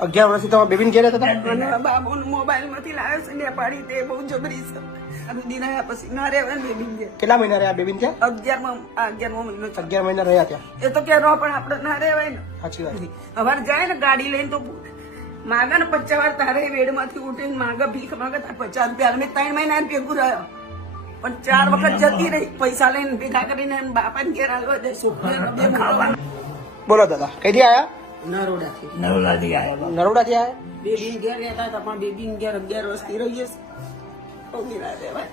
11 વર્ષથી તમારા બેબીને ઘેર રહેતા હતા? અને બાબુ મોબાઈલ માંથી લાવ્યો છે નેપાળી તે બહુ જબરી છે. આ સુધી ના પછી ના રહેવાય ને બેબી ઘેર. કેટલા મહિના રહ્યા બેબીને ત્યાં? 11મો મહિનો છે. 11 મહિના રહ્યા ત્યાં. એ તો કે રો પણ આપણે ના રહેવાય ને. સાચી વાત. અવાર જાય ને ગાડી લઈને તો માગા ને 50 વાર તારે વેડ માંથી ઉઠીને માગા ભીખ માગા તાર 50 રૂપિયા મેં 3 મહિના ભેગું રહ્યો પણ 4 વખત જતી રહી પૈસા લઈને ભેગા કરીને બાપાને ઘેર આવ્યો દે છોકરા. બોલો દાદા, કઈથી આયા? નરોડાથી. નરોડાથી આવ્યા. નરોડાથી આયા? બેબી ઘેર રહેતા હતા પણ બેબી ઘેર 11 વર્ષથી રહીએ છીએ. ના રહેવાય.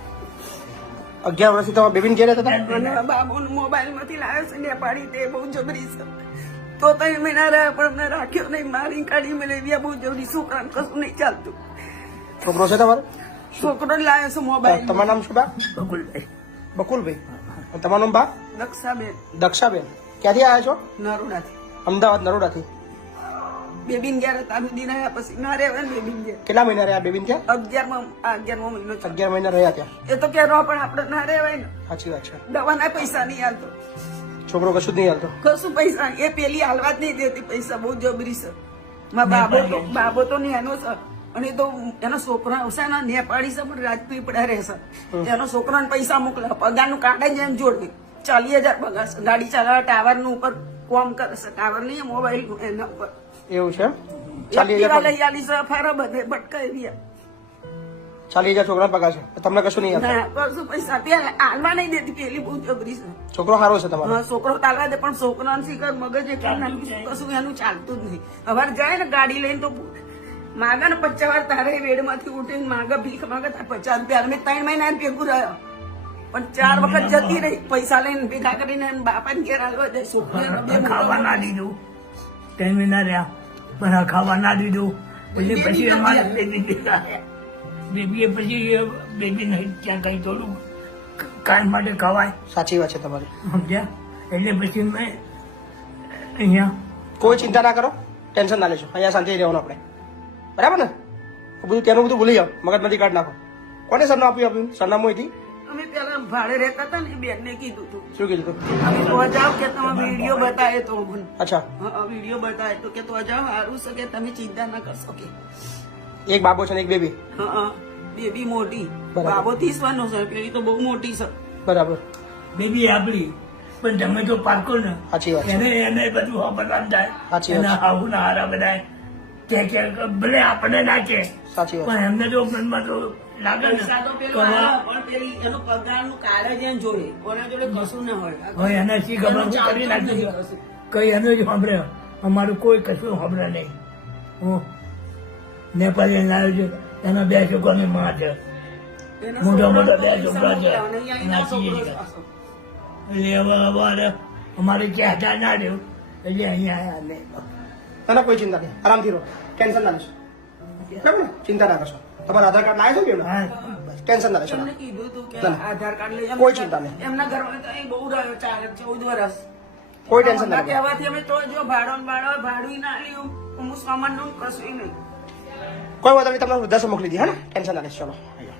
11 વર્ષથી તમારા બેબીને ઘેર રહેતા હતા? અને બાબુ મોબાઈલ માંથી લાવ્યો છે નેપાળી તે બહુ જબરી છે. તો 3 મહિના રહ્યા પણ મેં રાખ્યો નહીં, મારી કાઢી મેં લઈ બહુ જબરી. છોકરાને કશું નહીં ચાલતું. છોકરો છે તમારો? છોકરો જ લાવ્યો છે મોબાઈલ. તમારું નામ શું બા? બકુલભાઈ. બકુલભાઈ. અને તમારું નામ બા? દક્ષાબેન. દક્ષાબેન. ક્યાંથી આવ્યા છો? નરોડાથી. અમદાવાદ નરોડાથી. બેબીન ઘેર હતા સુધી રહ્યા પછી ના રહેવાય ને બેબીન ઘેર. કેટલા મહિના રહ્યા બેબીને ત્યાં? 11મો મહિનો છે. 11 મહિના રહ્યા ત્યાં. એ તો કે રો પણ આપણે ના રહેવાય ને. સાચી વાત છે. દવાના પૈસા નહીં હાલતો, છોકરો કશું જ નહીં હાલતો. કશું પૈસા એ પેલી હાલવા જ નહીં દેતી પૈસા. બહુ જબરી છે. બાબો તો નેનો છે અને તો એનો છોકરો આવશે ને નેપાળી છે પણ રાજપીપળા રહેશે. એનો છોકરાને પૈસા મોકલા પગારનું કાઢે જ એમ જોડે 40,000 પગાર છે. ગાડી ચલાવે ટાવર નું ઉપર કોમ કરે છે. ટાવર નહીં મોબાઈલ એના ઉપર એવું છે? એક્ટિવા લઈ આલી છે ફેરા બધે ભટકાઈ રહ્યા. 40,000 છોકરા પગાર છે, તમને કશું નહીં હાલતું? ના કશું પૈસા ત્યાં હાલવા નહીં દેતી. પેલી બહુ જબરી છે. છોકરો સારો છે તમારો? હા, છોકરો તાલવા દે પણ છોકરાને શીખર મગજ એટલું નાનું છે, કશું એનું ચાલતું જ નહીં. અવાર જાય ને ગાડી લઈને તો માગા ને 50 વાર તારે વેડ માંથી ઉઠીને માગા ભીખ માગા તાર 50 રૂપિયા મેં 3 મહિના ભેગું રહ્યો પણ 4 વખત જતી રહી પૈસા લઈને ભેગા કરીને બાપાને ઘેર આવ્યો દે છોકરા. ખાવા ના દીધું. 3 મહિના રહ્યા પણ ખાવા ના દીધું. પછી અમારે બેબીએ પછી બેબી નહીં ત્યાં કઈ થોડું કાન માટે ખવાય. સાચી વાત છે તમારી. સમજ્યા? એટલે પછી મેં અહીંયા કોઈ ચિંતા ના કરો, ટેન્શન ના લેશો. અહીંયા શાંતિ રહેવાનું આપણે, બરાબર ને? બધું ત્યાંનું બધું ભૂલી જાઓ, મગજમાંથી કાઢ નાખો. કોને સરનામું આપ્યું? સરનામું હતી? અમે પેલા ભાડે રહેતા હતા ને બેન ને કીધું હતું. શું કીધું? અમે તો જાઓ કે તમે વિડીયો બતાવે તો અચ્છા, વિડીયો બતાવે તો કે તો જાઓ સારું છે કે તમે ચિંતા ના કરશો કે. એક બાબો છે ને એક બેબી? બેબી મોટી. બરાબર. બાબો 30 વાનો છે, પેલી તો બહુ મોટી છે. બરાબર. બેબી આપણી પણ તમે જો પારકો ને સાચી વાત છે. એને બધું ખબર થાય. સાચી વાત છે. એના આવું ના હારા બધા કે ભલે આપણે ના કે સાચી વાત. પણ એમને જો મનમાં તો લાગે ને પૈસા તો પેલો કરવા. આવે, પણ પેલી એનો પગારનું કાર્ડ જ એને જોડે. કોના જોડે કશું ના હોય. હવે એને શી ખબર હું કરી નાખ્યું છે. કઈ એનું જ સાંભળે, અમારું કોઈ કશું સાંભળે નહીં. હું નેપાળી લાવ્યો છું, એના 2 છોકરાની માં છે. એના મોટા મોટા છોકરાને 2 છોકરા છે. અને અહીંયા એના છોકરો છીએ. છે. એટલે હવે અમારે અમારે ક્યાં ના રહ્યું એટલે અહીંયા આવ્યા નહીં. ના ના, કોઈ ચિંતા નહીં, આરામથી રહો, ટેન્શન ના લેશો, બરાબર ને? ચિંતા ના કરશો. તમારા આધાર કાર્ડ લાવ્યા છો કે હા. ટેન્શન ના લેશો. એમને કીધું હતું કે ના. આધાર કાર્ડ લઈ કોઈ ચિંતા નહીં. એમના ઘરમાં તો અહીં બહુ રહ્યો 14 વર્ષ. કોઈ ટેન્શન ના એમના લેશો. કહેવાથી અમે તો જો ભાડું ના લ્યું હું સામાન નું કશું નહીં. કોઈ વાત નહીં, તમને વૃદ્ધાશ્રમ મોકલી દી. હા ને? ટેન્શન ના લેશો. ચલો.